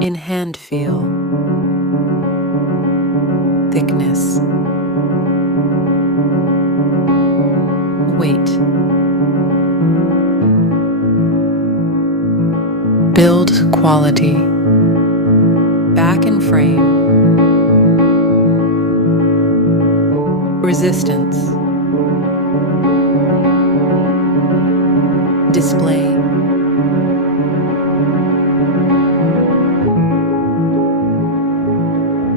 In hand feel, thickness, weight, build quality, back and frame, resistance, display,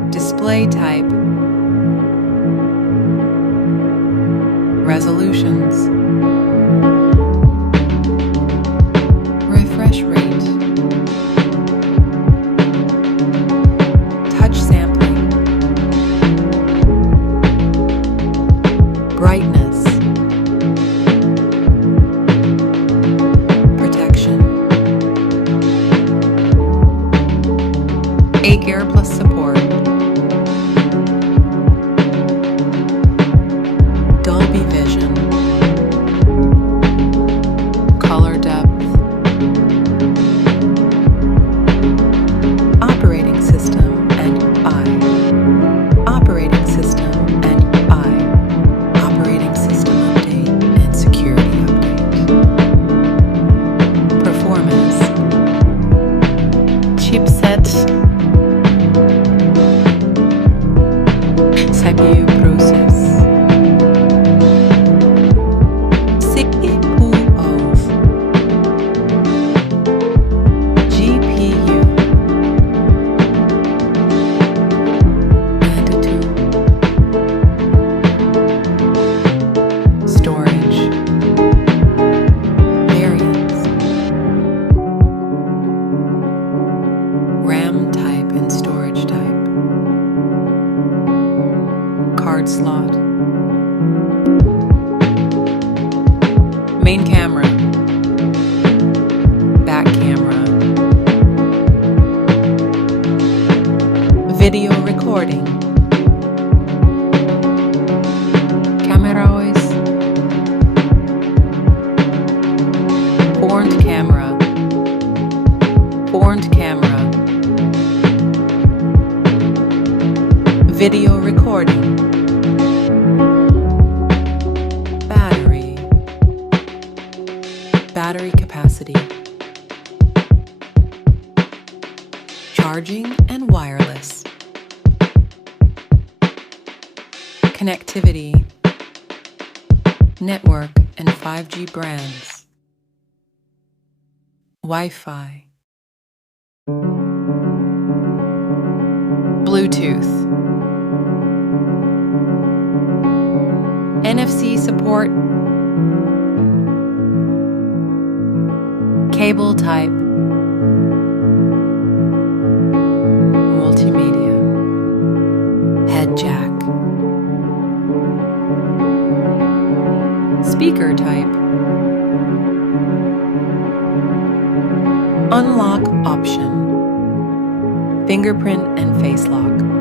display type, resolutions, refresh rate, touch sampling, brightness, protection, 8-gear plus support, Dolby Vision, color depth, operating system and operating system and operating system update and security update, performance, chipset, CPU process, RAM type and storage type, card slot, main camera, back camera, video recording, camera voice, front camera, video recording, battery capacity, charging and wireless, connectivity, network and 5G brands, Wi-Fi, Bluetooth, NFC support, cable type, multimedia, head jack, speaker type, unlock option, fingerprint and face lock.